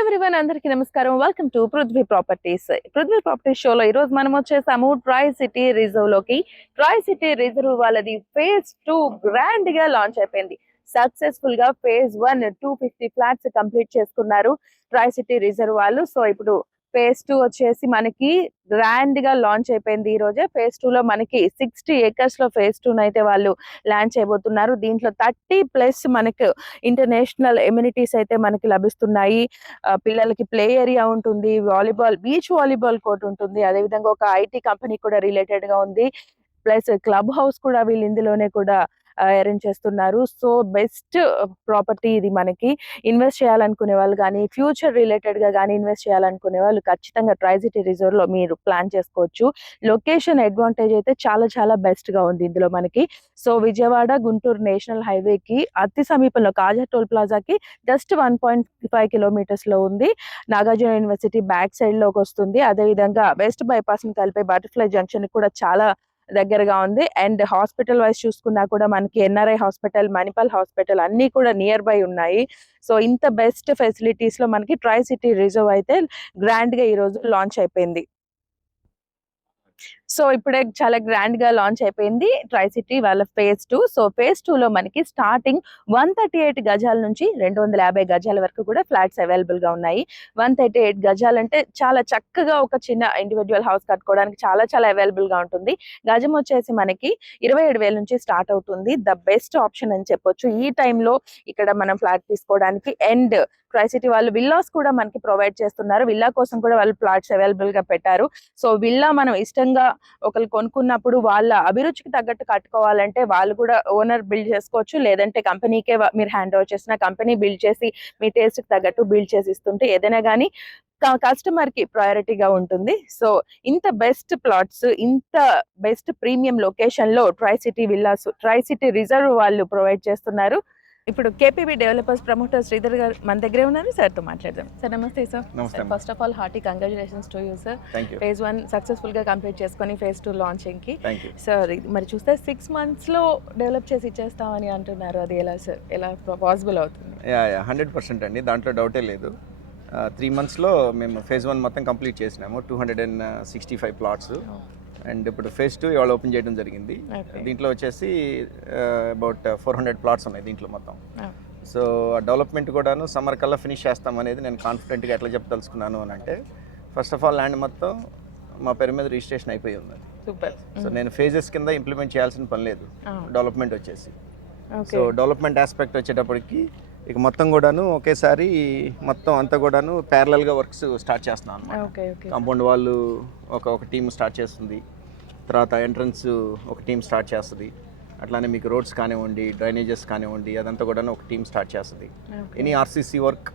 Everyone అందరికీ నమస్కారం. Welcome to Prithvi properties. Prithvi properties షోలో ఈ రోజు మనం వచ్చేసాము ట్రై సిటీ రిజర్వ్ లోకి. ట్రై సిటీ రిజర్వ్ వాళ్ళది ఫేజ్ 2 గ్రాండ్ గా లాంచ్ అయిపోయింది. సక్సెస్ఫుల్ గా ఫేజ్ 1 250 ఫ్లాట్స్ కంప్లీట్ చేసుకున్నారు ట్రై సిటీ రిజర్వ్ వాళ్ళు. సో ఇప్పుడు ఫేజ్ 2 వచ్చేసి మనకి గ్రాండ్ గా లాంచ్ అయిపోయింది ఈ రోజే. ఫేజ్ 2 లో మనకి 60 ఏకర్స్ లో ఫేజ్ 2 అయితే వాళ్ళు లాంచ్ చేయబోతున్నారు. దీంట్లో 30+ మనకు ఇంటర్నేషనల్ ఎమ్యూనిటీస్ అయితే మనకి లభిస్తున్నాయి. పిల్లలకి ప్లే ఏరియా ఉంటుంది, బీచ్ వాలీబాల్ కోర్ట్ ఉంటుంది, అదే విధంగా ఒక ఐటీ కంపెనీ కూడా రిలేటెడ్ గా ఉంది. ప్లస్ క్లబ్ హౌస్ కూడా వీళ్ళు ఇందులోనే కూడా అరేంజ్ చేస్తున్నారు. సో బెస్ట్ ప్రాపర్టీ ఇది. మనకి ఇన్వెస్ట్ చేయాలనుకునే వాళ్ళు కానీ, ఫ్యూచర్ రిలేటెడ్ గా కానీ ఇన్వెస్ట్ చేయాలనుకునే వాళ్ళు ఖచ్చితంగా ట్రై సిటీ రిజర్వ్ లో మీరు ప్లాన్ చేసుకోవచ్చు. లొకేషన్ అడ్వాంటేజ్ అయితే చాలా చాలా బెస్ట్ గా ఉంది ఇందులో మనకి. సో విజయవాడ గుంటూరు నేషనల్ హైవేకి అతి సమీపంలో కాజా టోల్ ప్లాజాకి జస్ట్ 1.5 కిలోమీటర్స్ లో ఉంది. నాగార్జున యూనివర్సిటీ బ్యాక్ సైడ్ లోకి వస్తుంది. అదే విధంగా వెస్ట్ బైపాస్ ని కలిపే బటర్ఫ్లై జంక్షన్ కూడా చాలా దగ్గరగా ఉంది. అండ్ హాస్పిటల్ వైజ్ చూసుకున్నా కూడా మనకి ఎన్ఆర్ఐ హాస్పిటల్, మణిపాల్ హాస్పిటల్ అన్ని కూడా నియర్ బై ఉన్నాయి. సో ఇంత బెస్ట్ ఫెసిలిటీస్ లో మనకి ట్రై సిటీ రిజర్వ్ అయితే గ్రాండ్ గా ఈ రోజు లాంచ్ అయిపోయింది. సో ఇప్పుడే చాలా గ్రాండ్ గా లాంచ్ అయిపోయింది ట్రై సిటీ వాళ్ళ ఫేజ్ 2. సో ఫేజ్ 2 లో మనకి స్టార్టింగ్ 138 గజాల నుంచి 250 గజాల వరకు కూడా ఫ్లాట్స్ అవైలబుల్ గా ఉన్నాయి. 138 గజాలు అంటే చాలా చక్కగా ఒక చిన్న ఇండివిడ్యువల్ హౌస్ కట్టుకోవడానికి చాలా చాలా అవైలబుల్ గా ఉంటుంది. గజం వచ్చేసి మనకి 27,000 నుంచి స్టార్ట్ అవుతుంది. ద బెస్ట్ ఆప్షన్ అని చెప్పొచ్చు ఈ టైంలో ఇక్కడ మనం ఫ్లాట్ తీసుకోవడానికి. అండ్ ట్రై సిటీ వాళ్ళు విల్లాస్ కూడా మనకి ప్రొవైడ్ చేస్తున్నారు. విల్లా కోసం కూడా వాళ్ళు ప్లాట్స్ అవైలబుల్ గా పెట్టారు. సో విల్లా మనం ఇష్టంగా ఒకరు కొనుక్కున్నప్పుడు వాళ్ళ అభిరుచికి తగ్గట్టు కట్టుకోవాలంటే వాళ్ళు కూడా ఓనర్ బిల్డ్ చేసుకోవచ్చు, లేదంటే కంపెనీకే మీరు హ్యాండ్ ఓవర్ చేసిన కంపెనీ బిల్డ్ చేసి మీ టేస్ట్ కి తగ్గట్టు బిల్డ్ చేసి ఇస్తుంటే ఏదైనా కానీ కస్టమర్ కి ప్రయారిటీగా ఉంటుంది. సో ఇంత బెస్ట్ ప్లాట్స్, ఇంత బెస్ట్ ప్రీమియం లొకేషన్ లో try city villas, try city reserve వాళ్ళు ప్రొవైడ్ చేస్తున్నారు. ఇప్పుడు కేపీబీ డెవలపర్స్ ప్రమోటర్ శ్రీధర్ గారు మన దగ్గరే ఉన్నారు. సార్ తో మాట్లాడదాం. సార్ నమస్తే sir. First of all hearty congratulations to you sir. Phase 1 successful గా కంప్లీట్ చేసుకొని ఫేజ్ 2 లాంచింగ్ కి. సార్ మరి చూస్తే 6 months లో డెవలప్ చేసి ఇచ్చేస్తామని అంటున్నారు. అది ఎలా సార్, ఎలా పాసిబుల్ అవుతుంది? 100% అండి, దాంట్లో డౌటే లేదు. 3 months లో మేము ఫేజ్ 1 మొత్తం కంప్లీట్ చేసినాము. 265 ప్లాట్స్. అండ్ ఇప్పుడు ఫేజ్ 2 ఇవాళ ఓపెన్ చేయడం జరిగింది. దీంట్లో వచ్చేసి అబౌట్ 400 ప్లాట్స్ ఉన్నాయి దీంట్లో మొత్తం. సో ఆ డెవలప్మెంట్ కూడాను సమ్మర్ కల్లా ఫినిష్ చేస్తాం అనేది నేను కాన్ఫిడెంట్గా ఎట్లా చెప్పదలుచుకున్నాను అని అంటే, ఫస్ట్ ఆఫ్ ఆల్ ల్యాండ్ మొత్తం మా పేరు మీద రిజిస్ట్రేషన్ అయిపోయి ఉంది. సో నేను ఫేజెస్ కింద ఇంప్లిమెంట్ చేయాల్సిన పని లేదు డెవలప్మెంట్ వచ్చేసి. సో డెవలప్మెంట్ ఆస్పెక్ట్ వచ్చేటప్పటికి ఇక మొత్తం కూడాను ఒకేసారి మొత్తం అంతా కూడాను ప్యారలల్గా వర్క్స్ స్టార్ట్ చేస్తున్నాను అన్నమాట. కాంపౌండ్ వాళ్ళు ఒక టీమ్ స్టార్ట్ చేస్తుంది, తర్వాత ఎంట్రన్స్ ఒక టీమ్ స్టార్ట్ చేస్తుంది, అట్లానే మీకు రోడ్స్ కానివ్వండి, డ్రైనేజెస్ కానివ్వండి, అదంతా కూడాను ఒక టీమ్ స్టార్ట్ చేస్తుంది. Any RCC work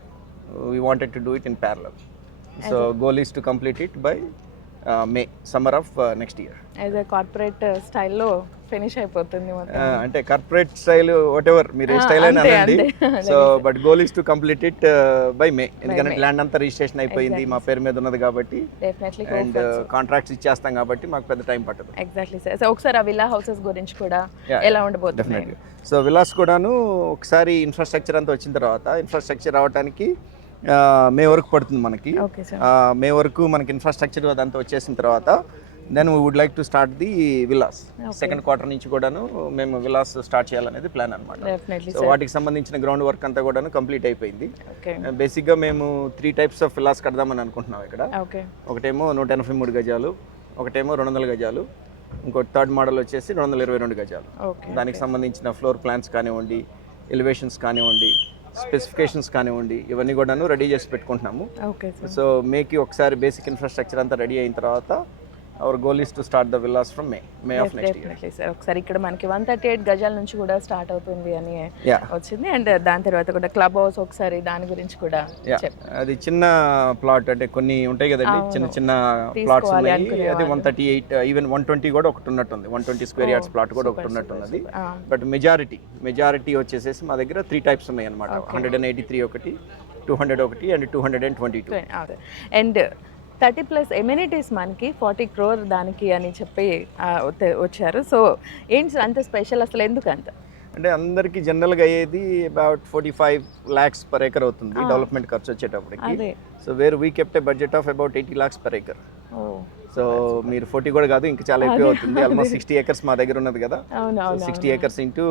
we wanted to do it in parallel. So goal is to complete it by May, summer of next year. As a corporate స్టైల్లో ఫినిష్ అయిపోతుంది అంటే కార్పొరేట్ స్టైల్ వాట్ ఎవర్ మీరు ఏ style అయినా అనండి. So but goal is to complete it by May. ఎందుకంటే land అంతా registration అయిపోయింది, మా పేరు మీద ఉన్నది కాబట్టి, అండ్ కాంట్రాక్ట్స్ ఇచ్చేస్తాం కాబట్టి మాకు పెద్ద టైం పట్టదు. Exactly sir. సో ఒకసారి ఆ విల్లా హౌసెస్ గురించి కూడా ఎలా ఉండబోతుంది? సో విల్లాస్ కూడాను ఒకసారి ఇన్ఫ్రాస్ట్రక్చర్ అంతా వచ్చిన తర్వాత, ఇన్ఫ్రాస్ట్రక్చర్ రావడానికి మే వరకు పడుతుంది మనకి. మే వరకు మనకి ఇన్ఫ్రాస్ట్రక్చర్ అదంతా వచ్చేసిన తర్వాత then we would like to start the villas. Second quarter నుంచి కూడాను మేము విల్లాస్ స్టార్ట్ చేయాలనేది ప్లాన్ అనమాట. సో వాటికి సంబంధించిన గ్రౌండ్ వర్క్ అంతా కూడాను కంప్లీట్ అయిపోయింది. బేసిక్గా మేము 3 types ఆఫ్ విల్లాస్ కడదామని అనుకుంటున్నాం ఇక్కడ. ఒకటేమో 183 గజాలు, ఒకటేమో 200 గజాలు, ఇంకోటి థర్డ్ మోడల్ వచ్చేసి 222 గజాలు. దానికి సంబంధించిన ఫ్లోర్ ప్లాన్స్ కానివ్వండి, ఎలివేషన్స్ కానివ్వండి, స్పెసిఫికేషన్స్ కానివ్వండి, ఇవన్నీ కూడాను రెడీ చేసి పెట్టుకుంటున్నాము. సో మేకి ఒకసారి బేసిక్ ఇన్ఫ్రాస్ట్రక్చర్ అంతా రెడీ అయిన తర్వాత hour goal is to start the villas from May of next year. Sir ఒకసారి ఇక్కడ మనకి 138 గజాల నుంచి కూడా స్టార్ట్ అవుతుంది అని వచ్చింది. అండ్ దాని తర్వాత కూడా క్లబ్ హౌస్, ఒకసారి దాని గురించి కూడా అది చిన్న ప్లాట్ అంటే కొన్ని ఉంటాయి కదండి, చిన్న చిన్న ప్లాట్స్ ఉన్నాయి. అది 138 ఈవెన్ 120 కూడా ఒకటి ఉన్నట్టుంది. 120 స్క్వేర్ యార్డ్స్ ప్లాట్ కూడా ఒకటి ఉన్నట్టున్నది. బట్ మెజారిటీ వచ్చేసేసి మా దగ్గర 3 types ఉన్నాయి అనమాట. 183 ఒకటి, 200 ఒకటి, అండ్ 222. అండ్ 30+ ఎమ్యూనిటీస్ మనకి 40 crore దానికి అని చెప్పి వచ్చారు. సో ఏంటి అంత స్పెషల్, అసలు ఎందుకు అంత? అంటే అందరికి జనరల్గా అయ్యేది అబౌట్ 45 lakhs per acre అవుతుంది డెవలప్మెంట్ ఖర్చు వచ్చేటప్పటికి. అదే. So where we kept a budget of about 80 lakhs per acre. Oh so మీరు 40 కూడా కాదు, ఇంకా చాలా ఎక్కువ అవుతుంది. ఆల్మోస్ట్ 60 acres మా దగ్గర ఉన్నది కదా. అవును అవును 60 acres ఇంటూ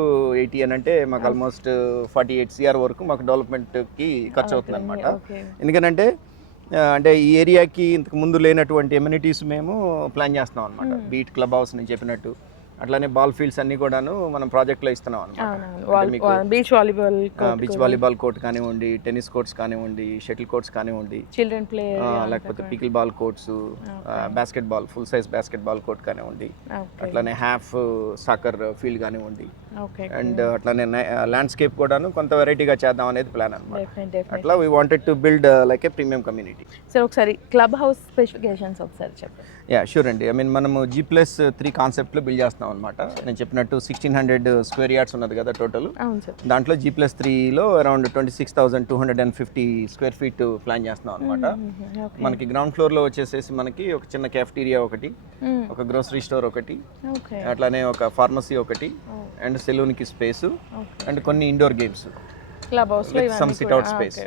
80 అని అంటే మాకు ఆల్మోస్ట్ 48 CR వరకు మాకు డెవలప్మెంట్కి ఖర్చు అవుతుంది అనమాట. ఓకే. ఎందుకంటే అంటే ఈ ఏరియాకి ఇంతకు ముందు లేనటువంటి ఎమ్యూనిటీస్ మేము ప్లాన్ చేస్తున్నాం అనమాట. బీట్ క్లబ్ హౌస్ నేను చెప్పినట్టు, అట్లానే బాల్ ఫీల్డ్స్ అన్ని కూడాను మనం ప్రాజెక్ట్లో ఇస్తున్నాం అనమాట. Beach volleyball beach volleyball court కానివ్వండి, టెన్నిస్ కోర్ట్స్ కానివ్వండి, షటిల్ కోర్ట్స్ కానివ్వండి, చిల్డ్రన్ ప్లే లేకపోతే pickle ball courts, basket ball full size basket ball court కానివ్వండి, అట్లానే హాఫ్ సాకర్ ఫీల్డ్ కానివ్వండి, అండ్ అట్లానే ల్యాండ్స్కేప్ కూడాను కొంత వెరైటీగా చేద్దాం అనేది ప్లాన్ అనమాట. అట్లా we wanted to build like A premium community. Sir ఒకసారి క్లబ్ హౌస్ స్పెసిఫికేషన్స్ ఒకసారి చెప్పండి. యా షూర్ అండి. ఐ మీన్ మనము G+3 కాన్సెప్ట్లో బిల్డ్ చేస్తున్నాం అనమాట. నేను చెప్పినట్టు 1600 square yards ఉన్నది కదా టోటల్. అవును సార్. దాంట్లో G+3లో అరౌండ్ 26,250 square feet ప్లాన్ చేస్తున్నాం అనమాట. మనకి గ్రౌండ్ ఫ్లోర్లో వచ్చేసేసి మనకి ఒక చిన్న క్యాఫ్టీరియా ఒకటి, ఒక గ్రోసరీ స్టోర్ ఒకటి, అట్లానే ఒక ఫార్మసీ ఒకటి, అండ్ సెలూన్కి స్పేస్, అండ్ కొన్ని ఇండోర్ గేమ్స్, క్లబ్ హౌస్ లో సమ్ సిట్ అవుట్ స్పేస్,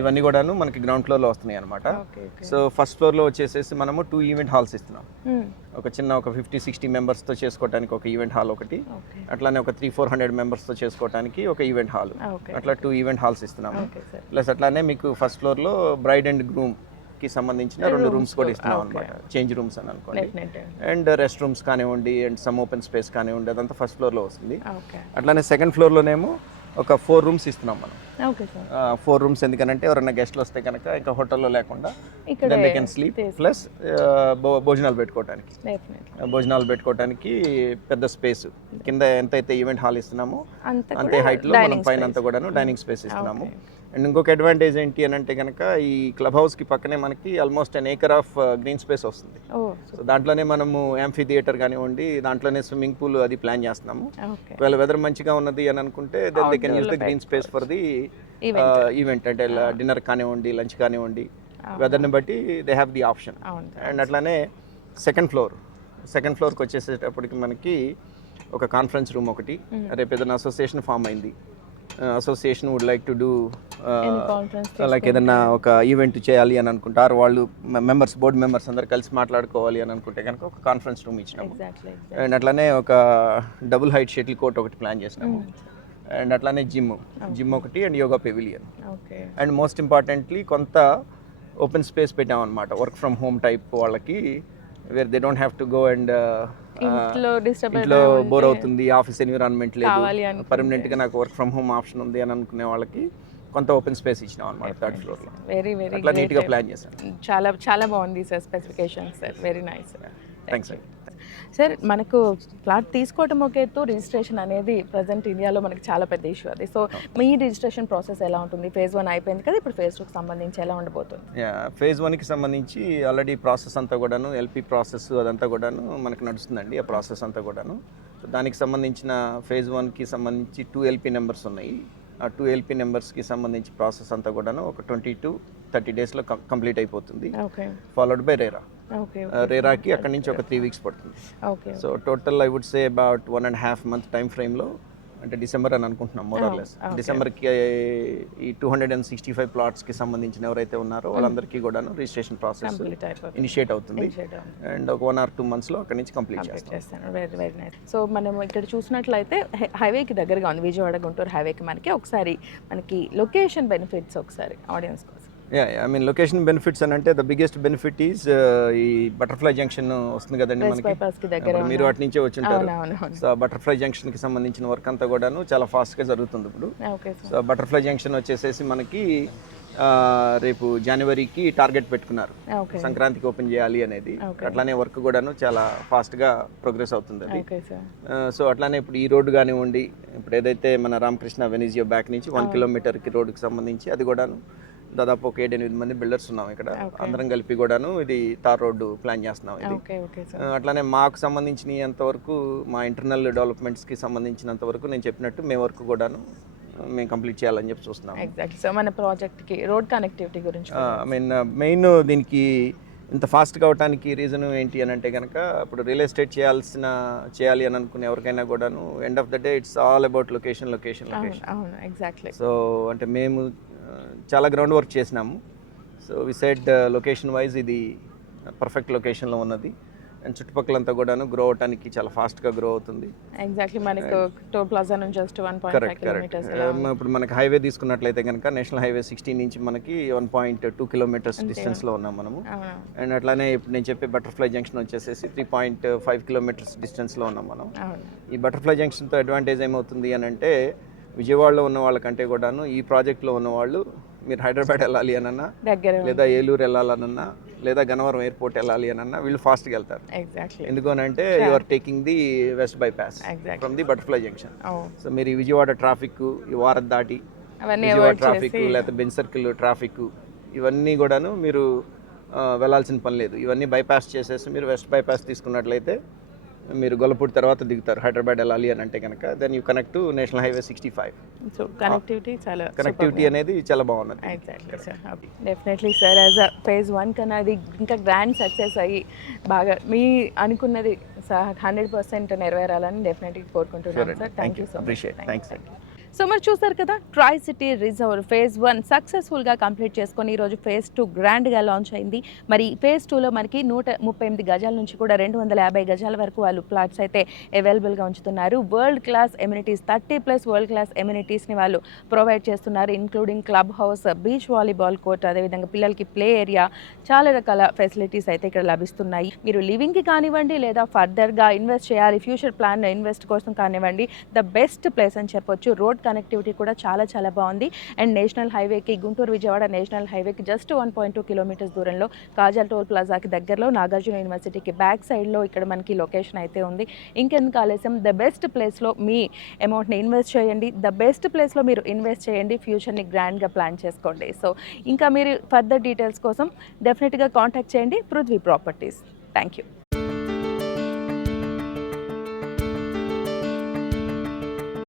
ఇవన్నీ కూడాను మనకి గ్రౌండ్ ఫ్లోర్లో వస్తున్నాయి అనమాట. సో ఫస్ట్ ఫ్లోర్లో వచ్చేసేసి మనము 2 ఈవెంట్ హాల్స్ ఇస్తున్నాం. ఒక చిన్న ఒక 50-60 మెంబర్స్తో చేసుకోవడానికి ఒక ఈవెంట్ హాల్ ఒకటి, అట్లానే ఒక 300-400 మెంబర్స్తో చేసుకోవడానికి ఒక ఈవెంట్ హాల్, అట్లా 2 ఈవెంట్ హాల్స్ ఇస్తున్నాము. ప్లస్ అట్లానే మీకు ఫస్ట్ ఫ్లోర్లో బ్రైడ్ అండ్ గ్రూమ్ కి సంబంధించిన 2 రూమ్స్ కూడా ఇస్తున్నాం అనమాట. చేంజ్ రూమ్స్ అని అనుకోండి, అండ్ రెస్ట్ రూమ్స్ కానివ్వండి, అండ్ సమ్ ఓపెన్ స్పేస్ కానివ్వండి, అదంతా ఫస్ట్ ఫ్లోర్లో వస్తుంది. అట్లానే సెకండ్ ఫ్లోర్లోనేమో ఒక 4 rooms ఇస్తున్నాం మనం. 4 rooms ఎందుకనంటే ఎవరైనా గెస్ట్లు వస్తే కనుక ఇంకా హోటల్లో లేకుండా then they can sleep, plus భోజనాలు పెట్టుకోవడానికి పెద్ద స్పేస్, కింద ఎంతైతే ఈవెంట్ హాల్ ఇస్తున్నామో అంతే హైట్లో మనం పైన అంతా కూడాను డైనింగ్ స్పేస్ ఇస్తున్నాము. అండ్ ఇంకొక అడ్వాంటేజ్ ఏంటి అని అంటే కనుక ఈ క్లబ్ హౌస్కి పక్కనే మనకి almost an acre of green space వస్తుంది. సో దాంట్లోనే మనము యాంఫీ థియేటర్ కానివ్వండి, దాంట్లోనే స్విమ్మింగ్ పూల్ అది ప్లాన్ చేస్తున్నాము. ఒకవేళ వెదర్ మంచిగా ఉన్నది అని అనుకుంటే then they can use the green space for the event, అంటే డిన్నర్ కానివ్వండి, లంచ్ కానివ్వండి, వెదర్ని బట్టి they have the option. And అట్లానే సెకండ్ ఫ్లోర్కి వచ్చేసేటప్పటికి మనకి ఒక కాన్ఫరెన్స్ రూమ్ ఒకటి, రేపు ఏదైనా అసోసియేషన్ ఫామ్ అయింది, association would like to do like ఏదన్నా ఒక ఈవెంట్ చేయాలి అని అనుకుంటారు వాళ్ళు బోర్డ్ మెంబర్స్ అందరు కలిసి మాట్లాడుకోవాలి అని అనుకుంటే కనుక ఒక కాన్ఫరెన్స్ రూమ్ ఇచ్చినాము. అండ్ అట్లానే ఒక డబుల్ హైట్ షటిల్ కోర్ట్ ఒకటి ప్లాన్ చేసినాము. అండ్ అట్లానే జిమ్ ఒకటి, and yoga pavilion. And most importantly కొంత ఓపెన్ స్పేస్ పెట్టాం అనమాట, వర్క్ ఫ్రమ్ హోమ్ టైప్ వాళ్ళకి, where they don't have to go and ఇంట్లో బోర్ అవుతుంది, ఆఫీస్ ఎన్విరాన్మెంట్ లేదు, పర్మనెంట్ గా నాకు వర్క్ ఫ్రమ్ హోమ్ ఆప్షన్ ఉంది అని అనుకునే వాళ్ళకి కొంత ఓపెన్ స్పేస్ ఇచ్చినాం అనమాట థర్డ్ ఫ్లోర్ లో. అట్లా నీట్ గా ప్లాన్ చేశాం. చాలా బాగుంది sir specification sir, very nice. Thanks sir. Sir మనకు ఫ్లాట్ తీసుకోవడం ఒక ఎత్తు, రిజిస్ట్రేషన్ అనేది ప్రజెంట్ ఇండియాలో మనకి చాలా పెద్ద ఇష్యూ అది. సో మీ రిజిస్ట్రేషన్ ప్రాసెస్ ఎలా ఉంటుంది? phase 1 అయిపోయింది కదా, ఇప్పుడు phase 2కి సంబంధించి ఎలా ఉండబోతుంది? phase 1కి సంబంధించి ఆల్రెడీ ప్రాసెస్ అంతా కూడాను, ఎల్పీ ప్రాసెస్ అదంతా కూడాను మనకు నడుస్తుందండి. ఆ ప్రాసెస్ అంతా కూడాను దానికి సంబంధించిన phase 1కి సంబంధించి 2 LP నెంబర్స్ ఉన్నాయి. ఆ 2 LP నెంబర్స్కి సంబంధించి ప్రాసెస్ అంతా కూడాను ఒక 20 to 30 daysలో కంప్లీట్ అయిపోతుంది. ఫాలోడ్ బై రేరాకి అక్కడి నుంచి ఒక 3 weeks పడుతుంది. So total I would say about 1.5 month time ఫ్రేమ్లో, అంటే డిసెంబర్ అని అనుకుంటున్నాం మోర్ ఆర్ లెస్. డిసెంబర్కి ఈ 265 ప్లాట్స్కి సంబంధించిన ఎవరైతే ఉన్నారో వాళ్ళందరికీ కూడాను రిజిస్ట్రేషన్ ప్రాసెస్ ఇనిషియేట్ అవుతుంది. అండ్ ఒక 1 or 2 monthsలో అక్కడి నుంచి కంప్లీట్ చేస్తాను. Very nice. సో మనం ఇక్కడ చూసినట్లయితే హైవేకి దగ్గరగా ఉంది, విజయవాడ గుంటూరు హైవేకి. మనకి లొకేషన్ బెనిఫిట్స్ ఒకసారి ఆడియన్స్ కోసం. ఐ మీన్ లొకేషన్ బెనిఫిట్స్ అని అంటే ద బిగ్గెస్ట్ బెనిఫిట్ ఈజ్ ఈ బటర్ఫ్లై జంక్షన్ వస్తుంది కదండి మనకి, మీరు అటు నుంచే వచ్చి ఉంటారు. సో బటర్ఫ్లై జంక్షన్కి సంబంధించిన వర్క్ అంతా కూడాను చాలా ఫాస్ట్గా జరుగుతుంది ఇప్పుడు. సో బటర్ఫ్లై జంక్షన్ వచ్చేసేసి మనకి రేపు జనవరికి టార్గెట్ పెట్టుకున్నారు, సంక్రాంతికి ఓపెన్ చేయాలి అనేది. అట్లానే వర్క్ కూడాను చాలా ఫాస్ట్గా ప్రోగ్రెస్ అవుతుంది అది. సో అట్లానే ఇప్పుడు ఈ రోడ్డు కానివ్వండి, ఇప్పుడు ఏదైతే మన రామకృష్ణ వెనిజియో బ్యాక్ నుంచి 1 kilometerకి రోడ్డుకి సంబంధించి అది కూడాను దాదాపు ఒక 7-8 మంది బిల్డర్స్ ఉన్నాం ఇక్కడ, అందరం కలిపి కూడాను ఇది తార్ రోడ్డు ప్లాన్ చేస్తున్నాం ఇది. అట్లానే మాకు సంబంధించినంత వరకు, మా ఇంటర్నల్ డెవలప్మెంట్స్కి సంబంధించినంత వరకు నేను చెప్పినట్టు మేము వర్క్ కూడాను మేము కంప్లీట్ చేయాలని చెప్పి చూస్తున్నాం. ఎగ్జాక్ట్లీ. సో మన ప్రాజెక్ట్కి రోడ్ కనెక్టివిటీ గురించి ఐ మీన్ మెయిన్ దీనికి ఇంత ఫాస్ట్గా అవడానికి రీజన్ ఏంటి అని అంటే కనుక ఇప్పుడు రియల్ ఎస్టేట్ చేయాలి అని అనుకునే ఎవరికైనా కూడాను end of the day it's all about location. అవును ఎగ్జాక్ట్లీ. సో అంటే మేము చాలా గ్రౌండ్ వర్క్ చేసినాము. So we said location wise ఇది పర్ఫెక్ట్ లొకేషన్లో ఉన్నది అండ్ చుట్టుపక్కలంతా కూడాను గ్రో అవడానికి చాలా ఫాస్ట్గా గ్రో అవుతుంది. ఎగ్జాక్ట్లీ మనకు టోల్ ప్లాజా నుంచి జస్ట్ 1.5 కరెక్ట్. కిలోమీటర్స్. ఇప్పుడు మనకి హైవే తీసుకున్నట్లయితే కనుక నేషనల్ హైవే 16 నుంచి మనకి 1.2 కిలోమీటర్స్ డిస్టెన్స్లో ఉన్నాం మనము. అండ్ అట్లానే ఇప్పుడు నేను చెప్పే బటర్ఫ్లై జంక్షన్ వచ్చేసేసి 3.5 కిలోమీటర్స్ డిస్టెన్స్లో ఉన్నాం మనం. ఈ బటర్ఫ్లై జంక్షన్తో అడ్వాంటేజ్ ఏమవుతుంది అని అంటే విజయవాడలో ఉన్న వాళ్ళకంటే కూడాను ఈ ప్రాజెక్ట్లో ఉన్న వాళ్ళు మీరు హైదరాబాద్ వెళ్ళాలి అనన్నా లేదా ఏలూరు వెళ్ళాలనన్నా లేదా గన్నవరం ఎయిర్పోర్ట్ వెళ్ళాలి అనన్నా వీళ్ళు ఫాస్ట్గా వెళ్తారు. ఎందుకు అని అంటే you are taking the west bypass from the butterfly junction. So మీరు ఈ విజయవాడ ట్రాఫిక్, ఈ వారం దాటి విజయవాడ ట్రాఫిక్ లేకపోతే బెంజ్ సర్కిల్ ట్రాఫిక్ ఇవన్నీ కూడాను మీరు వెళ్ళాల్సిన పని లేదు. ఇవన్నీ బైపాస్ చేసేసి మీరు వెస్ట్ బైపాస్ తీసుకున్నట్లయితే మీరు గొల్లపూడి తర్వాత దిగుతారు హైదరాబాద్ వెళ్ళాలి అని అంటే కనుక then you connect to national highway 65. So connectivity అనేది చాలా బాగున్నది. Exactly sir. Definitely sir, as a phase 1 కన్నా అది ఇంకా గ్రాండ్ సక్సెస్ అయ్యి బాగా మీ అనుకున్నది 100% నెరవేరాలని డెఫినెట్గా కోరుకుంటున్నాను sir. Thank you so much. Thanks. So మరి చూసారు కదా, ట్రై సిటీ రిజర్వ్ ఫేజ్ 1 సక్సెస్ఫుల్గా కంప్లీట్ చేసుకొని ఈరోజు ఫేజ్ 2 గ్రాండ్గా లాంచ్ అయింది. మరి ఫేజ్ 2లో మనకి 138 గజాల నుంచి కూడా 250 గజాల వరకు వాళ్ళు ప్లాట్స్ అయితే అవైలబుల్గా ఉంచుతున్నారు. World class amenities 30+ world class ఎమ్యూనిటీస్ని వాళ్ళు ప్రొవైడ్ చేస్తున్నారు. Including club house, beach volleyball court, అదేవిధంగా పిల్లలకి ప్లే ఏరియా, చాలా రకాల ఫెసిలిటీస్ అయితే ఇక్కడ లభిస్తున్నాయి. మీరు లివింగ్కి కానివ్వండి లేదా ఫర్దర్గా ఇన్వెస్ట్ చేయాలి, ఫ్యూచర్ ప్లాన్ ఇన్వెస్ట్ కోసం కానివ్వండి, ద బెస్ట్ ప్లేస్ అని చెప్పొచ్చు. రోడ్ కనెక్టివిటీ కూడా చాలా బాగుంది. అండ్ నేషనల్ హైవేకి, గుంటూరు విజయవాడ నేషనల్ హైవేకి జస్ట్ 1.2 కిలోమీటర్స్ దూరంలో, కాజల్ టోల్ ప్లాజాకి దగ్గరలో, నాగార్జున యూనివర్సిటీకి బ్యాక్ సైడ్లో ఇక్కడ మనకి లొకేషన్ అయితే ఉంది. ఇంకెందుకు ఆలస్యం, ద బెస్ట్ ప్లేస్లో మీ అమౌంట్ని ఇన్వెస్ట్ చేయండి. ద బెస్ట్ ప్లేస్లో మీరు ఇన్వెస్ట్ చేయండి, ఫ్యూచర్ని గ్రాండ్గా ప్లాన్ చేసుకోండి. సో ఇంకా మీరు ఫర్దర్ డీటెయిల్స్ కోసం డెఫినెట్గా కాంటాక్ట్ చేయండి పృథ్వీ ప్రాపర్టీస్. Thank you.